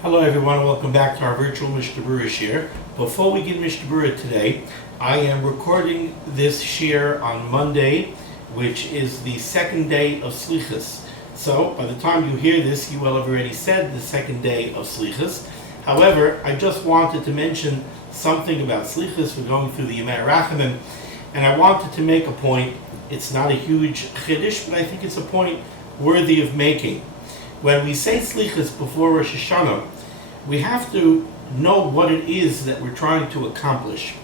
Hello everyone, welcome back to our virtual Mishnah Berurah shir. Before we get Mishnah Berurah today, I am recording this shir on Monday, which is the second day of Slichas. So, by the time you hear this, you will have already said the second day of Slichas. However, I just wanted to mention something about Slichas. We're going through the Yemei Rachamim, and I wanted to make a point. It's not a huge chiddush, but I think it's a point worthy of making. When we say Slichas before Rosh Hashanah, we have to know what it is that we're trying to accomplish.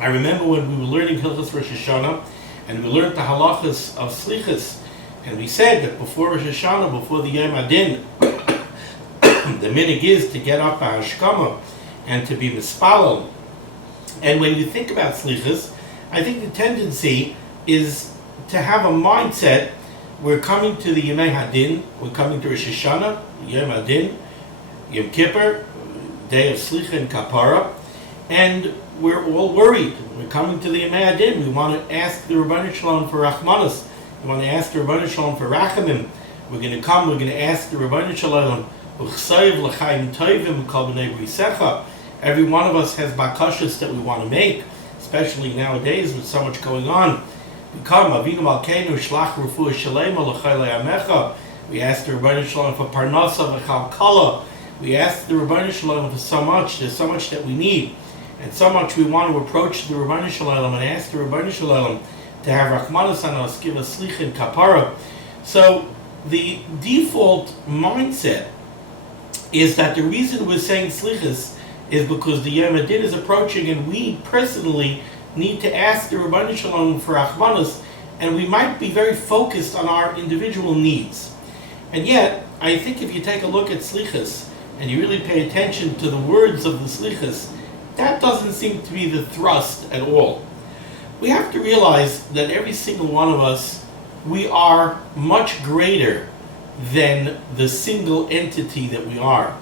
I remember when we were learning Hilchos Rosh Hashanah, and we learned the halachas of Slichas, and we said that before Rosh Hashanah, before the Yom Adin, the minig is to get up hashkama and to be mispalel. And when you think about Slichas, I think the tendency is to have a mindset. We're coming to the Yemei Hadin, we're coming to Rosh Hashanah, Yom Adin, Yom Kippur, day of Slicha and Kapara, and we're all worried. We're coming to the Yemei Hadin. We want to ask the Rabbanan Shalom for Rachmanas. We want to ask the Rabbanan Shalom for Rachamim. We're going to come, we're going to ask the Rabbanan Shalom, Uchsayiv l'chaim tovim kol b'nei brisecha. Every one of us has bakashas that we want to make, especially nowadays with so much going on. Come, Avinu Malkeinu, Shlach Refuah Shalema L'Chaylei Amecha. We ask the Rabbanan Shalom for Parnasa V'Chalkala. We ask the Rabbanan Shalom for so much. There's so much that we need, and so much we want to approach the Rabbanan Shalom and ask the Rabbanan Shalom to have Rachmanas on us, give us Slicha and Kapara. So the default mindset is that the reason we're saying Slichas is because the Yom Adin is approaching, and we personally need to ask the Rabbanan Shalom for Rachmanas, and we might be very focused on our individual needs. And yet, I think if you take a look at Slichas, and you really pay attention to the words of the Slichas, that doesn't seem to be the thrust at all. We have to realize that every single one of us, we are much greater than the single entity that we are.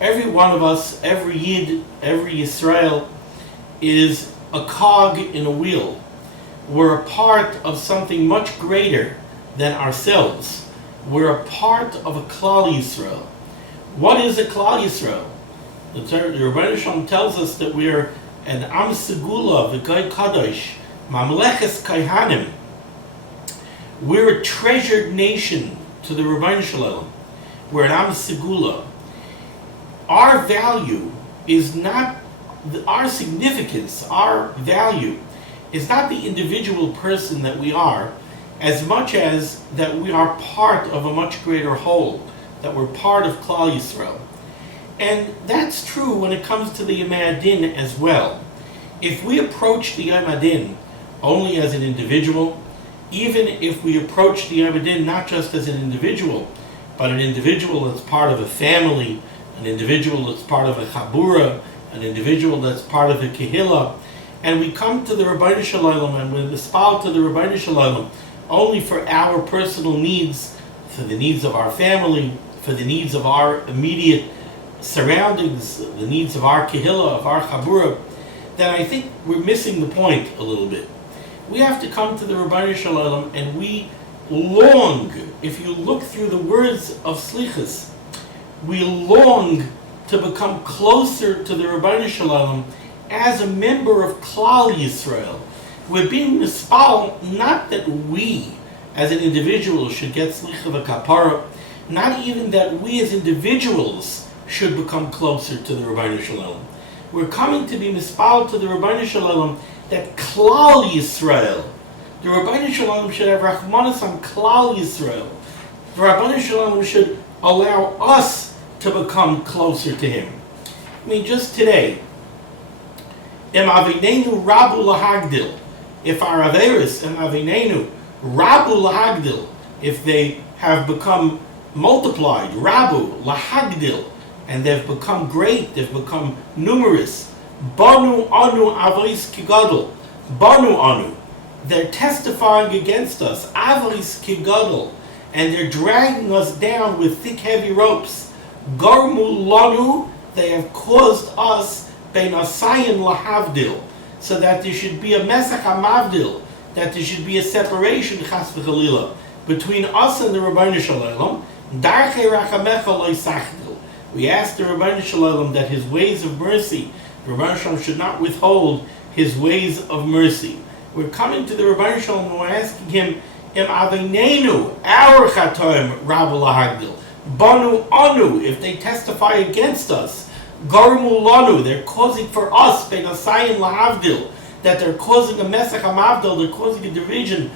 Every one of us, every Yid, every Yisrael, is a cog in a wheel. We're a part of something much greater than ourselves. We're a part of a Klal Yisrael. What is a Klal Yisrael? The Rabbanan Shalom tells us that we're an Am Segula v'Goy Kadosh, Mamleches Kaihanim. We're a treasured nation to the Rabbanan Shalom. We're an Am Segula. Our value is not our significance, our value is not the individual person that we are, as much as that we are part of a much greater whole, that we're part of Klal Yisrael. And that's true when it comes to the Yemei Adin as well. If we approach the Yom Adin only as an individual, even if we approach the Yom Adin not just as an individual, but an individual that's part of a family, an individual that's part of a chabura, an individual that's part of a kehillah, and we come to the Rabbanan Shalom and we mispal to the Rabbanan Shalom only for our personal needs, for the needs of our family, for the needs of our immediate surroundings, the needs of our kehillah, of our chabura, then I think we're missing the point a little bit. We have to come to the Rabbanan Shalom, and we long, if you look through the words of Slichas, we long to become closer to the Rabbanan Shalom as a member of Klal Yisrael. We're being mispal, not that we as an individual should get Slicha v'Kapara, not even that we as individuals should become closer to the Rabbanan Shalom. We're coming to be mispal to the Rabbanan Shalom that Klal Yisrael, the Rabbanan Shalom should have Rachmanas on Klal Yisrael. The Rabbanan Shalom should allow us to become closer to him. I mean, just today, Em Avinenu Rabu Lahagdil, if our Averis Em Avinenu Rabu Lahagdil, if they have become multiplied, Rabu Lahagdil, and they've become great, they've become numerous, Banu Anu Avris Kigadol, Banu Anu, they're testifying against us, Avris Kigadol, and they're dragging us down with thick, heavy ropes. Garmu lanu, they have caused us bein asayin lahavdil, so that there should be a mesach hamavdil, that there should be a separation chas v'chalila between us and the Rabbanan Shalom. Darchei rachamecha lo yisachdil, We ask the Ribbono Shel Olam that his ways of mercy, the Ribbono Shel Olam should not withhold his ways of mercy. We're coming to the Ribbono Shel Olam and we're asking him, Im Aveinenu, our Chatoim, Rabbi Lahagdil, Banu Anu, if they testify against us, Garmu Lanu, they're causing for us, Ben Asayin Lahavdil, that they're causing a Mesach HaMavdil, they're causing a division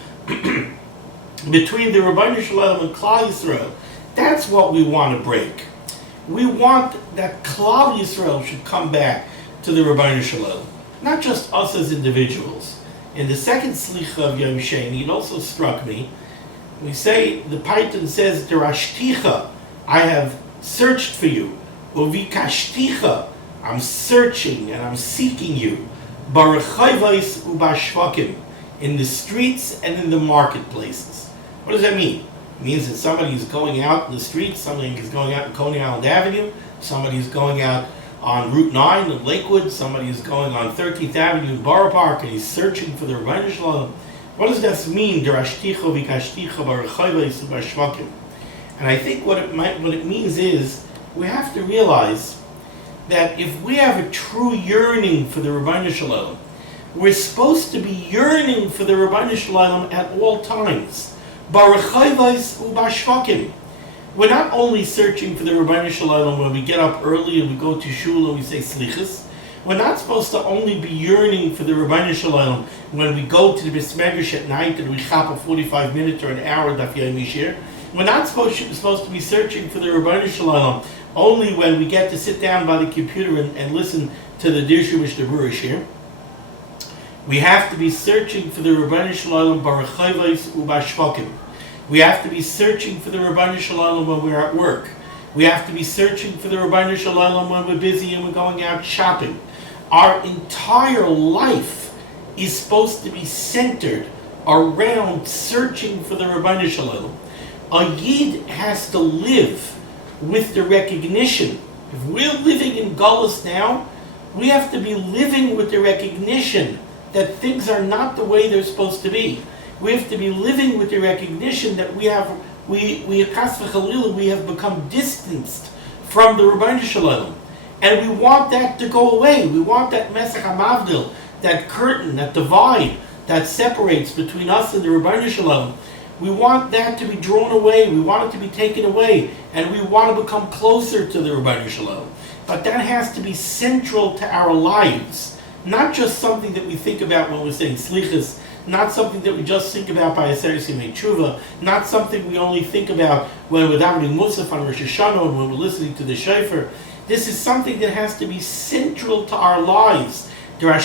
between the Ribbono Shel Olam and Klal Yisrael. That's what we want to break. We want that Klal Yisrael should come back to the Ribbono Shel Olam, not just us as individuals. In the second Slicha of Yom Sheni, it also struck me, we say, the Paytan says, Derashticha, I have searched for you. Uvikashticha, I'm searching and I'm seeking you. Barachayvais ubashvakim, in the streets and in the marketplaces. What does that mean? It means that somebody is going out in the streets, somebody is going out in Coney Island Avenue, somebody is going out on Route 9 in Lakewood, somebody is going on 13th Avenue in Borough Park, and he's searching for the Ribbono Shel Olam. What does that mean? And I think what it means is, we have to realize that if we have a true yearning for the Ribbono Shel Olam, we're supposed to be yearning for the Ribbono Shel Olam at all times. We're not only searching for the Ribbono Shel Olam when we get up early and we go to shul and we say slichas. We're not supposed to only be yearning for the Ribbono Shel Olam when we go to the Beis Medrash at night and we chap a 45-minute or an hour daf yomi shir. We're not supposed to be searching for the Ribbono Shel Olam only when we get to sit down by the computer and listen to the Dirshu Mishnah Berurah shir. We have to be searching for the Ribbono Shel Olam barachayvos ubashvakim. We have to be searching for the Ribbono Shel Olam when we're at work. We have to be searching for the Ribbono Shel Olam when we're busy and we're going out shopping. Our entire life is supposed to be centered around searching for the Ribbono Shel Olam. A Yid has to live with the recognition. If we're living in Galus now, we have to be living with the recognition that things are not the way they're supposed to be. We have to be living with the recognition that we have become distanced from the Ribbono Shel Olam. And we want that to go away. We want that Mesach HaMavdil, that curtain, that divide that separates between us and the Ribbono Shel Olam. We want that to be drawn away. We want it to be taken away. And we want to become closer to the Ribbono Shel Olam. But that has to be central to our lives. Not just something that we think about when we're saying slichas, not something that we just think about by Aseres Yemei Tshuva, not something we only think about when we're davening Musaf on Rosh Hashanah and when we're listening to the Shofar. This is something that has to be central to our lives. We have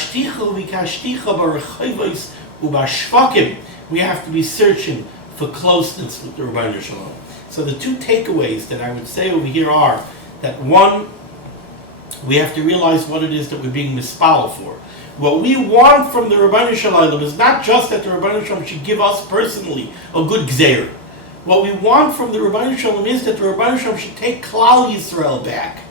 to be searching for closeness with the Ribbono Shel Olam. So the two takeaways that I would say over here are that one, we have to realize what it is that we're being mispal for. What we want from the Ribbono Shel Olam is not just that the Ribbono Shel Olam should give us personally a good gzeir. What we want from the Ribbono Shel Olam is that the Ribbono Shel Olam should take Klal Yisrael back.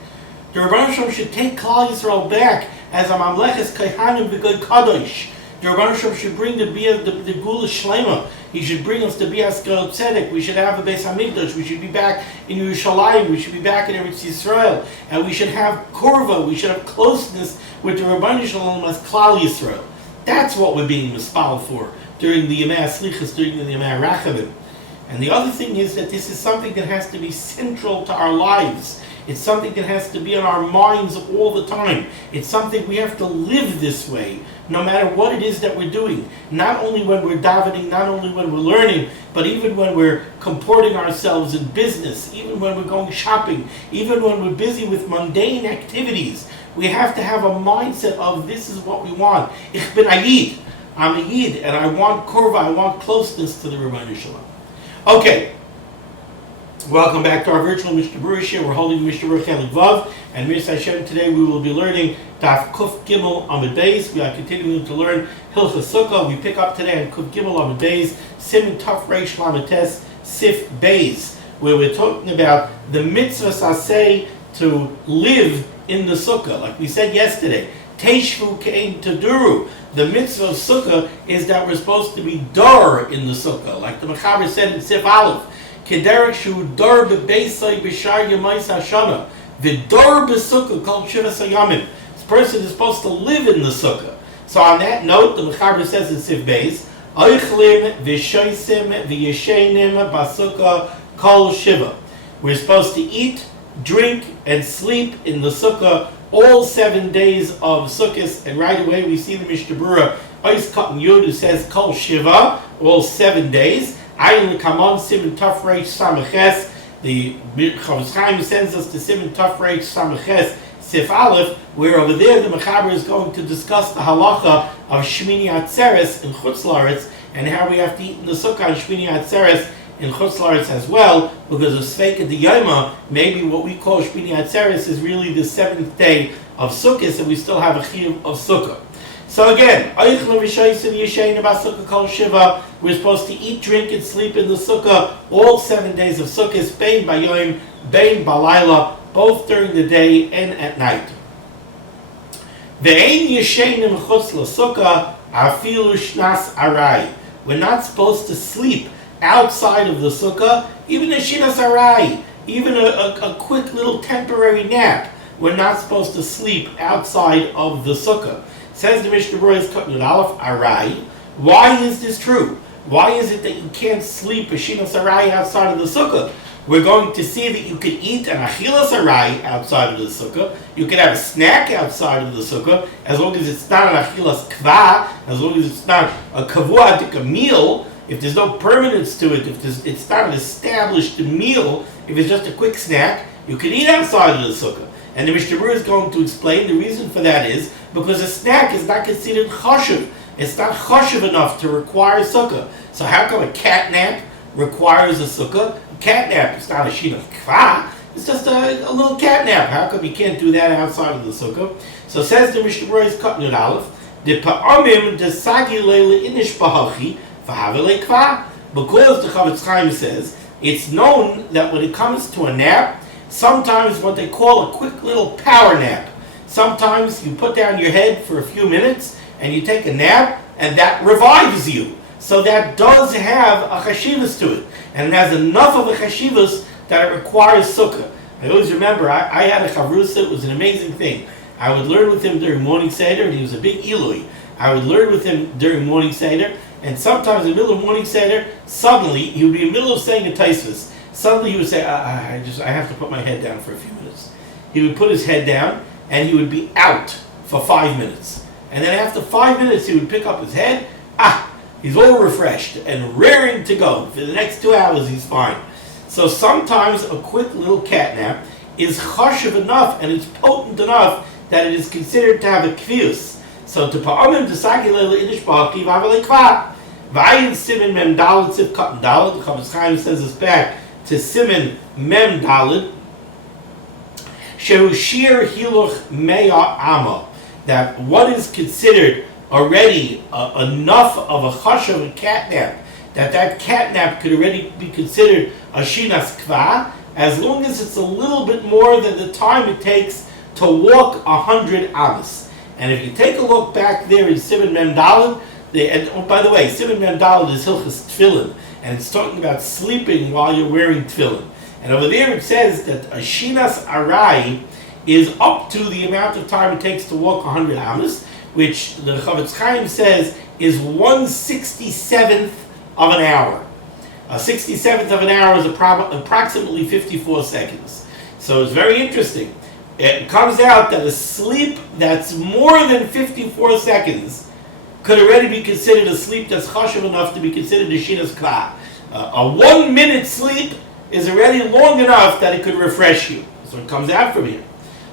The Ribbono Shel Olam should take Klal Yisrael back as a mamleches kaihanim v'goy kadosh. The Ribbono Shel Olam should bring the Gula Shlema. He should bring us to Bias Gal Tzedek. We should have a Beis Hamikdash. We should be back in Yerushalayim. We should be back in Eretz Yisrael. And we should have korva. We should have closeness with the Ribbono Shel Olam as Klal Yisrael. That's what we're being mispal for during the Yemei Slichas, during the Yemei Rachavim. And the other thing is that this is something that has to be central to our lives. It's something that has to be on our minds all the time. It's something we have to live this way, no matter what it is that we're doing. Not only when we're davening, not only when we're learning, but even when we're comporting ourselves in business, even when we're going shopping, even when we're busy with mundane activities. We have to have a mindset of this is what we want. Ich bin a Yid. I'm a Yid, and I want korva, I want closeness to the Ribbono Shel Olam. Okay. Welcome back to our virtual Mishnah Berurah shir. We're holding Mishnah Berurah Chelik Vav, and Mir Hashem today we will be learning Daf Kuf Gimel Amud Beis. We are continuing to learn Hilchos Sukkah. We pick up today on Kuf Gimel Amud Beis, Siman Taf Reish Lamed Tes Sif Beis, where we're talking about the mitzvah saseh to live in the Sukkah. Like we said yesterday, Teishvu Kein Taduru. The mitzvah of Sukkah is that we're supposed to be dar in the Sukkah, like the Mechaber said in Sif Aleph. Kederek shu dar bebeisai b'shar yemais hashana. V'dor b'sukkah kol shivas hayamim. This person is supposed to live in the sukkah. So on that note, the Mechaber says in Siv Beis, Oichlim v'shoisim v'yeshenim b'sukkah kol shiva. We're supposed to eat, drink, and sleep in the sukkah all 7 days of Sukkot. And right away we see the Mishnah Berurah, Ois Katan Yud, who says kol shiva, all 7 days. Ayin l'kamon Siman Tafresh Samaches. The Chavetz Chaim sends us to Siman Tafresh Samaches Sif Aleph, where over there the Mechaber is going to discuss the halacha of Shmini Atzeres in Chutz La'aretz and how we have to eat in the Sukkah on Shmini Atzeres in Chutz La'aretz as well, because of Sveika D'Yoma, maybe what we call Shmini Atzeres is really the 7th day of Sukkot, and we still have a chiyuv of Sukkah. So again, we're supposed to eat, drink, and sleep in the Sukkah all 7 days of Sukkot, bein bayoim, bein balayla, both during the day and at night. We're not supposed to sleep outside of the Sukkah, even a shinas arai, even a quick little temporary nap. We're not supposed to sleep outside of the Sukkah. Says the Mishnah Berurah, Katan Aleph Arai. Why is this true? Why is it that you can't sleep a shinas arai outside of the Sukkah? We're going to see that you can eat an achilas arai outside of the Sukkah. You can have a snack outside of the Sukkah, as long as it's not an achilas kva, as long as it's not a kavuadik, a meal. If there's no permanence to it, if it's not an established meal, if it's just a quick snack, you can eat outside of the Sukkah. And the Mishnah Berurah is going to explain the reason for that is because a snack is not considered chashuv. It's not chashuv enough to require sukkah. So how come a cat nap requires a sukkah? A cat nap is not a sheet of kva. It's just a little cat nap. How come you can't do that outside of the sukkah? So says the Mishnah Berurah is Katan Aleph, the pa'amim desagi leile inish bahachi v'havele kva. Because the Chavetz Chaim says, it's known that when it comes to a nap, sometimes what they call a quick little power nap. Sometimes you put down your head for a few minutes and you take a nap and that revives you. So that does have a chashivas to it. And it has enough of a chashivas that it requires sukkah. I always remember, I had a chavrusa, it was an amazing thing. I would learn with him during morning seder, and he was a big Eloi. I would learn with him during morning seder, and sometimes in the middle of morning seder, suddenly, he would be in the middle of saying a taisvus. Suddenly he would say, I have to put my head down for a few minutes. He would put his head down, and he would be out for 5 minutes. And then after 5 minutes, he would pick up his head. He's all refreshed and raring to go. For the next 2 hours, he's fine. So sometimes a quick little cat nap is chashuv enough, and it's potent enough that it is considered to have a kvius. So to pa'amim desagi leila inish ba'aki v'avale kva. V'ayin simin mem dalad sif katan dalad. The Chavetz Chaim says this back to Siman Mem Dalid, Shehu Shir Hiluch Mea Amma, that what is considered already enough of a chashav, a catnap, that catnap could already be considered a shinas kva, as long as it's a little bit more than the time it takes to walk 100 amas. And if you take a look back there in Siman Mem Dalid, and by the way, Siman Mem Dalid is Hilchas Tefillin, and it's talking about sleeping while you're wearing tefillin. And over there it says that a shinas arai is up to the amount of time it takes to walk 100 amas, which the Chavetz Chaim says is 1/67th of an hour. A 67th of an hour is approximately 54 seconds. So it's very interesting. It comes out that a sleep that's more than 54 seconds could already be considered a sleep that's chashuv enough to be considered a shinas kva. A 1 minute sleep is already long enough that it could refresh you. So it comes out from here.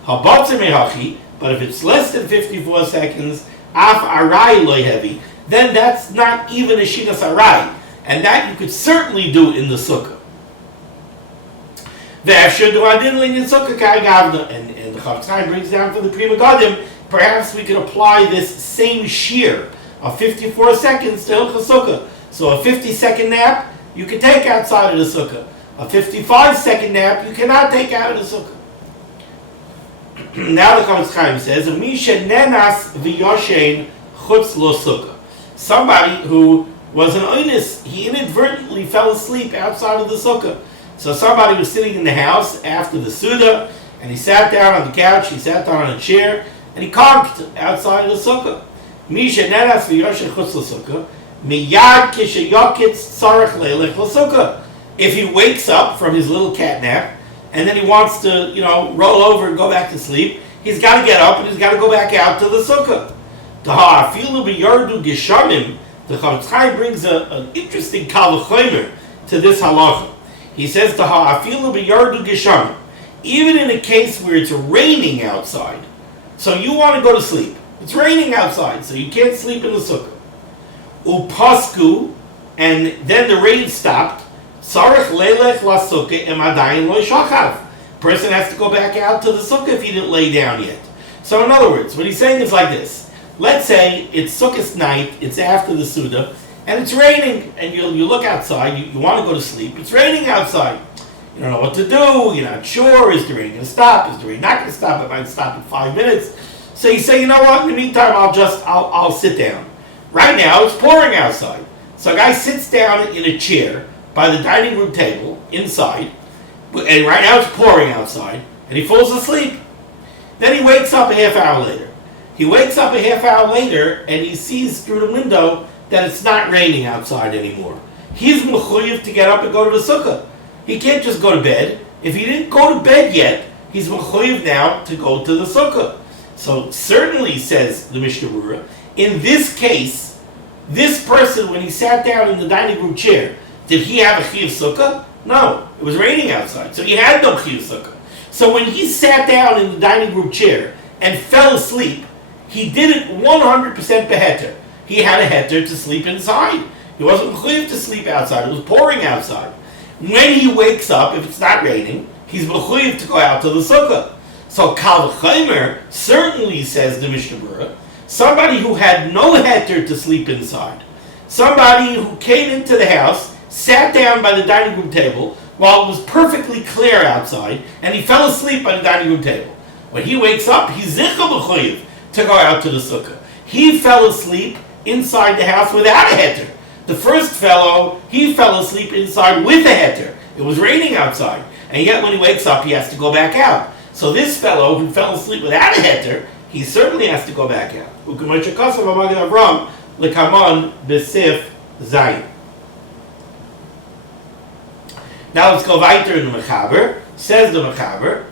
But if it's less than 54 seconds, af arai loy heavy, then that's not even a shinas arai. And that you could certainly do in the sukkah. And the Chavetz Chaim brings down from the Pri Megadim, perhaps we could apply this same shear of 54 seconds to Hilchas Sukkah. So a 50-second nap, you can take outside of the Sukkah. A 55-second nap, you cannot take out of the Sukkah. Now the Chavetz Chaim says, somebody who was an oinus, he inadvertently fell asleep outside of the Sukkah. So somebody was sitting in the house after the Suda, and he sat down on the couch, he sat down on a chair, and he conked outside of the sukkah. Misha neras v'yoshe chutz l'sukkah, miyad kishayokitz tzarech leilech l'sukkah. If he wakes up from his little cat nap, and then he wants to, roll over and go back to sleep, he's got to get up and he's got to go back out to the sukkah. The ha'afilu b'yardu geshamim, the Chavetz Chaim brings an interesting kal v'chomer to this halacha. He says the ha'afilu b'yardu geshamim, even in a case where it's raining outside, so you want to go to sleep. It's raining outside, so you can't sleep in the sukkah. Upasku, and then the rain stopped. Sarech leilech la sukkah emadayin lo shachav. Person has to go back out to the sukkah if he didn't lay down yet. So in other words, what he's saying is like this. Let's say it's Sukkah's night, it's after the Suda, and it's raining, and you look outside, you want to go to sleep, it's raining outside. You don't know what to do, you're not sure, is the rain going to stop, is the rain not going to stop, it might stop in 5 minutes. So you say, you know what, in the meantime, I'll sit down. Right now, it's pouring outside. So a guy sits down in a chair by the dining room table, inside, and right now it's pouring outside, and he falls asleep. Then he wakes up a half hour later. He wakes up a half hour later, and he sees through the window that it's not raining outside anymore. He's mechuyev to get up and go to the sukkah. He can't just go to bed. If he didn't go to bed yet, he's mechuyev now to go to the sukkah. So certainly, says the Mishnah Berurah, in this case, this person, when he sat down in the dining room chair, did he have a chiyuv sukkah? No, it was raining outside, so he had no chiyuv sukkah. So when he sat down in the dining room chair and fell asleep, he did it 100% beheter. He had a heter to sleep inside. He wasn't mechuyev to sleep outside. It was pouring outside. When he wakes up, if it's not raining, he's mechuyev to go out to the sukkah. So kal v'chomer certainly, says the Mishnah Berurah, somebody who had no heter to sleep inside, somebody who came into the house, sat down by the dining room table while it was perfectly clear outside, and he fell asleep by the dining room table. When he wakes up, he's zicha mechuyev to go out to the sukkah. He fell asleep inside the house without a heter. The first fellow, he fell asleep inside with a heter. It was raining outside, and yet when he wakes up, he has to go back out. So this fellow who fell asleep without a heter, he certainly has to go back out. Now let's go weiter in the Mechaber. Says the Mechaber,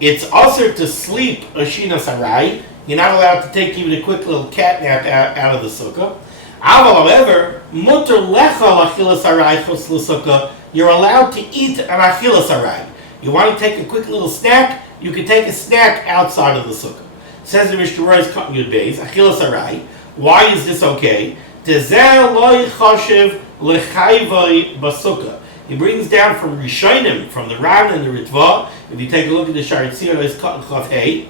it's also to sleep a shina sarai. You're not allowed to take even a quick little cat nap out of the sukkah. However, muter lecha l'achilas sarai chutz l'sukkah. You're allowed to eat an achilas sarai. You want to take a quick little snack? You can take a snack outside of the sukkah. Says the Mishnah Berurah is cutting Yud Beis, achilas sarai. Why is this okay? Tezer loy choshev l'chayvoi b'sukkah. He brings down from Rishonim, from the Ran and the Ritva. If you take a look at the Sharet Tzira, it's cut in Chav Hey.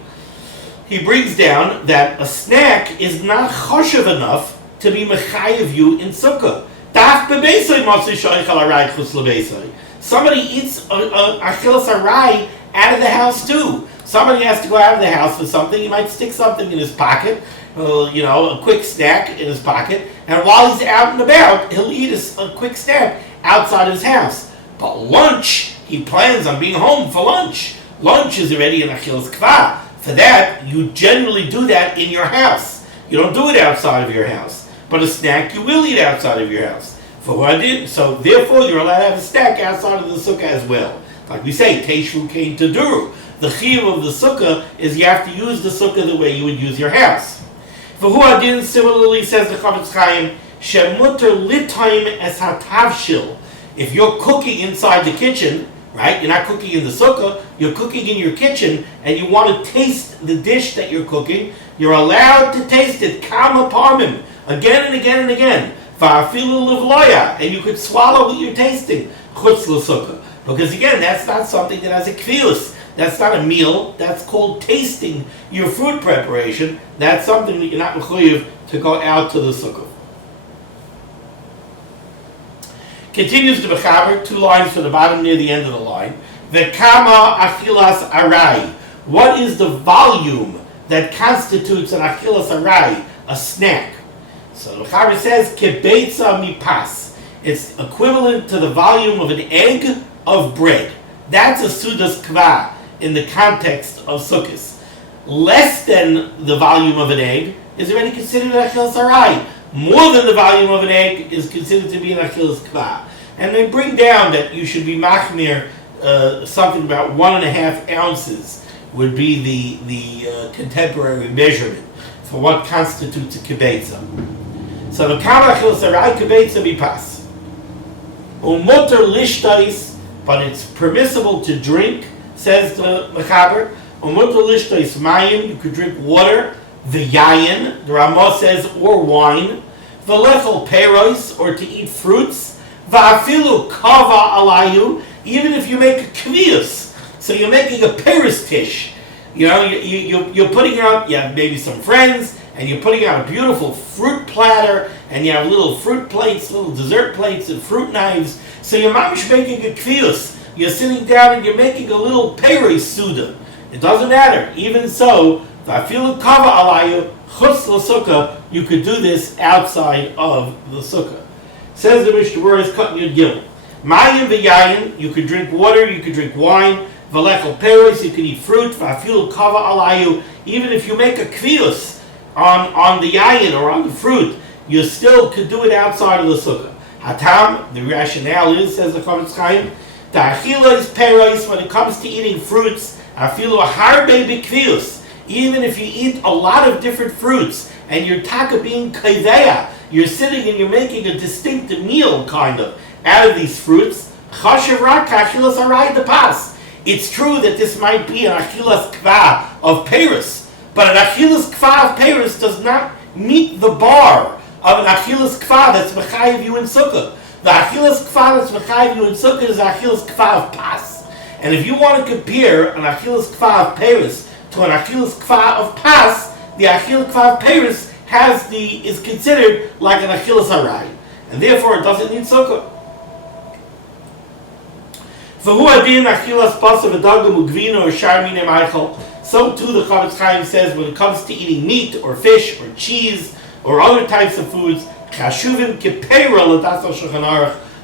He brings down that a snack is not choshev enough to be mechayev you in sukkah. Daf bebeisai matzei shoichal arai chutz lebeisai. Somebody eats achilas arai out of the house too. Somebody has to go out of the house for something. He might stick something in his pocket, a quick snack in his pocket, and while he's out and about, he'll eat a quick snack outside his house. But lunch, he plans on being home for lunch. Lunch is already an achilas kva. For that, you generally do that in your house. You don't do it outside of your house. But a snack, you will eat outside of your house. So therefore, you're allowed to have a snack outside of the sukkah as well. Like we say, Teishu came to Duru. The chiyuv of the sukkah is you have to use the sukkah the way you would use your house. For who adin, similarly, says the Chavetz Chaim, shemuter litaim es hatavshil. If you're cooking inside the kitchen, right? You're not cooking in the sukkah, you're cooking in your kitchen, and you want to taste the dish that you're cooking, you're allowed to taste it, kama parmim, again and again and again. Va'afilu livloya, and you could swallow what you're tasting, chutz l'sukkah. Because again, that's not something that has a kvius. That's not a meal. That's called tasting your food preparation. That's something that you're not mechuyev to go out to the sukkah. Continues the Mechaber, 2 lines from the bottom near the end of the line. V'kama achilas arai. What is the volume that constitutes an achilas arai, a snack? So the Mechaber says, kebeitza mipas. It's equivalent to the volume of an egg of bread. That's a sudas kva. in the context of Sukkahs. Less than the volume of an egg is already considered an achilas arai. More than the volume of an egg is considered to be an achilas kva. And they bring down that you should be machmir something about 1.5 ounces would be the contemporary measurement for what constitutes a kibetza. So the kama achilas arai kibetza bipas. Umuter lishtais, but it's permissible to drink, says the Mechaber. Umuter lishtais mayim, you could drink water. The yayin, the Ramah says, or wine. V'lechel peros, or to eat fruits. Va'afilu kava alayu, even if you make a kvius. So you're making a peris tish. You know, you're putting out, you have maybe some friends, and you're putting out a beautiful fruit platter, and you have little fruit plates, little dessert plates, and fruit knives. So you're mamish making a kvius. You're sitting down and you're making a little peris suda. It doesn't matter. Even so, va'afilu kava alayu, chutz l'sukkah, you could do this outside of the sukkah. Says the Mishnah Berurah is cutting your gimel. Mayim v'yayin, you could drink water, you could drink wine. V'lechel peros, you could eat fruit. V'afilu kava alayu, even if you make a kvius on the yayin or on the fruit, you still could do it outside of the sukkah. Hatam, the rationale is, says the Chavetz Chaim, the achila is peros, when it comes to eating fruits, afilu harbe b'kvius, even if you eat a lot of different fruits, and you're taka being kaideya, you're sitting and you're making a distinct meal, kind of, out of these fruits, chashav rak achilas arai de pas. It's true that this might be an achilas kva of peros, but an achilas kva of peros does not meet the bar of an achilas kva that's mechayiv you in sukkah. The achilas kva that's mechayiv you in sukkah is achilas kva of pas. And if you want to compare an achilas kva of peros to an achilas kva of pas, the achilas kva of peros is considered like an achilas arai, and therefore it doesn't need sukkah. So too the Chavetz Chaim says when it comes to eating meat or fish or cheese or other types of foods,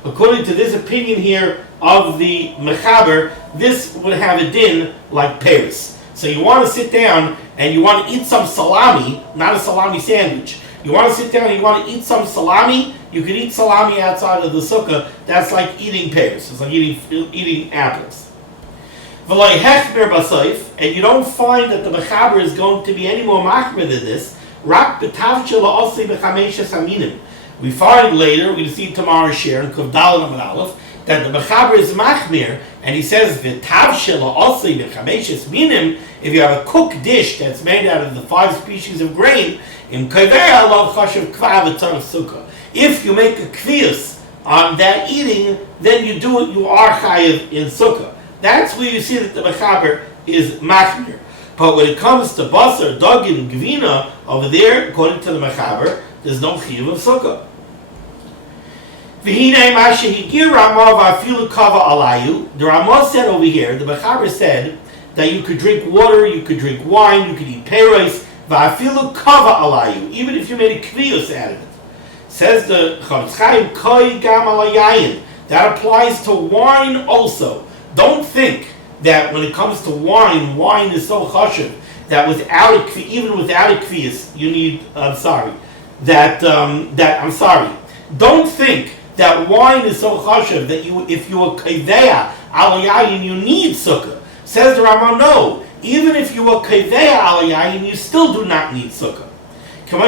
according to this opinion here of the Mechaber, this would have a din like peros. So you want to sit down and you want to eat some salami, not a salami sandwich. You want to sit down and you want to eat some salami, you can eat salami outside of the sukkah. That's like eating pears. It's like eating apples. And you don't find that the Mechaber is going to be any more machmer than this. We find later, we're going to see tomorrow's share in Kuvdal and Aleph, that the Mechaber is machmir, and he says if you have a cooked dish that's made out of the 5 species of grain, if you make a kvius on that eating, then you are chayiv in sukkah. That's where you see that the Mechaber is machmir. But when it comes to basar, dagin, gvina, over there, according to the Mechaber, there's no chiyuv of sukkah. The Ramah said over here, the Mechaber said that you could drink water, you could drink wine, you could eat peros, va'afilu kava alayu, even if you made a kvius out of it. Says the Chavetz Chaim, koi gam alayayin. That applies to wine also. Don't think that when it comes to wine, wine is so chashuv that even without a kvius, you need. Don't think that wine is so chashuv that if you are kaideya alayayin, you need sukkah. Says the Ramah, no. Even if you are kaideya alayayin, you still do not need sukkah. We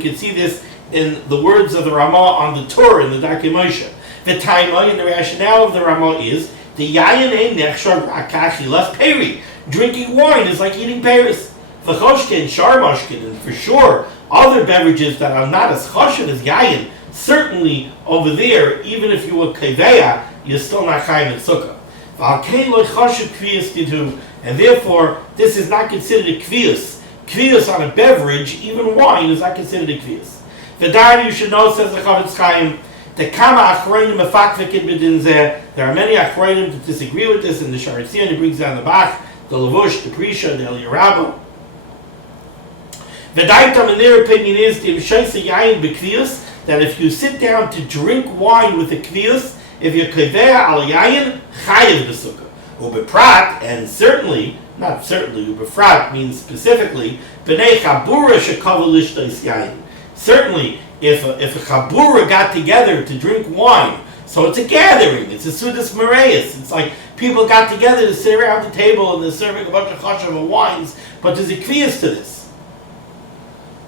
can see this in the words of the Ramah on the Torah in the Darkei Moshe. The taima and the rationale of the Ramah is the yayin ein nechshar akachilas peri. Drinking wine is like eating pears. V'choshkin, sharmashkin, and for sure other beverages that are not as chashuv as yayin. Certainly over there, even if you were kaideya, you're still not chayiv in sukkah. And therefore, this is not considered a kvius. Kvius on a beverage, even wine, is not considered a kvius. V'dar, you should know, says the Chavetz Chaim, the kama achronim mefakvekin b'din zeh. There are many achronim that disagree with this, and the Sharitzian, he brings down the Bach, the Lavush, the Prisha, the El Yerabah. V'daitam, in their opinion, is the imshaisa yayin b'kvius, that if you sit down to drink wine with a kvius, if you're kaideya al yayin, chayiv b'sukkah. Ubeprat, and certainly, not certainly, ubefrat means specifically, b'nei chabura shekava lishtais yayin. Certainly, if a chabura got together to drink wine, so it's a gathering, it's a sudas mareis, it's like people got together to sit around the table and they're serving a bunch of chashav of wines, but there's a kviyas to this.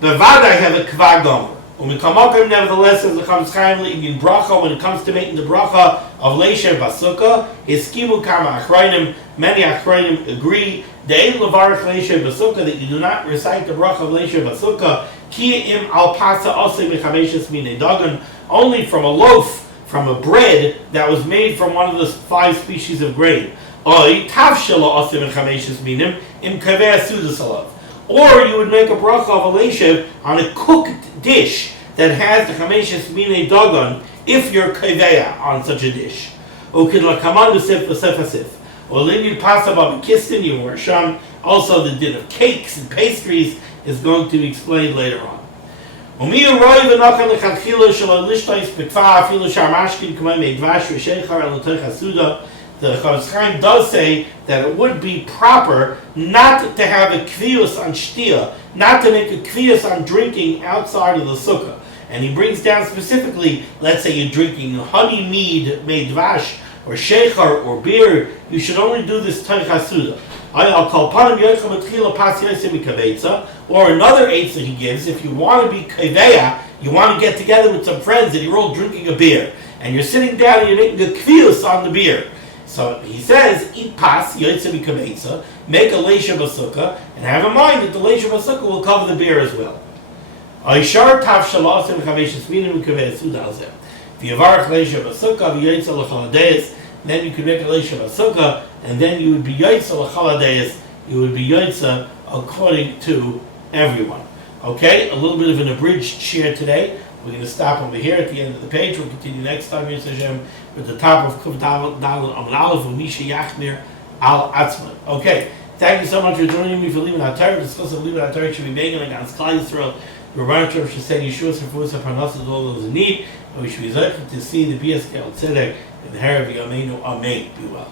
Bevadai have a kvar gomer. Nevertheless, as the Chavetz Chaim in bracha, when it comes to making the bracha of leisher basukah, iskimu kama achrayim. Many achrayim agree de'ein levarich leisher basukah, that you do not recite the bracha of leisher basukah ki im al pasa osei mechameshes minei dagan, only from a loaf, from a bread that was made from one of the 5 species of grain. Oy tavshela osei mechameshes minim im kaveh sudas alav. Or you would make a bracha of a leisher on a cooked dish that has the chameshes minei dagan, if you're kaveya on such a dish. Ukid lakamad usif v'sef asif. Or linyan pasa babakistin yumarsham. Also the din of cakes and pastries is going to be explained later on. Umiya roi v'nachan lechatchila shelo lishtais b'kfa afilu sharmashkin k'may me'dvash v'sheichar elotech hasuda. The Chavetz Chaim does say that it would be proper not to have a kviyus on shtia, not to make a kviyus on drinking outside of the sukkah. And he brings down specifically, let's say you're drinking honey mead made dvash, or sheichar, or beer, you should only do this teich hasuda. Or another eitzah he gives, if you want to be kaveya, you want to get together with some friends and you're all drinking a beer, and you're sitting down and you're making a kviyus on the beer. So he says, eat pas, yoytze mikavitza, make a leisha basukah, and have in mind that the leisha basukah will cover the beer as well. Aishar tav shalasim chaveshes minim mikaveh sudalzeh. V'yavarach leisha basukah, v'yoytze l'chaladeis, then you could make a leisha basukah, and then you would be yoytze l'chaladeis, you would be yoytze according to everyone. Okay, a little bit of an abridged share today. We're going to stop over here at the end of the page. We'll continue next time, Yisrael Hashem, with the top of Kuf Dalal Amud Aleph of Misha Yachmir Al Atzman. Okay, thank you so much for joining me for Limud HaTorah. Discussing Limud HaTorah should be making against Klal Yisrael. The Rabbi Shalom should say Yeshua Sefus HaParnas is all those in need, and we should be zeichet to see the BSK Al Tzedek and the Harav Yameinu Amen. Be well.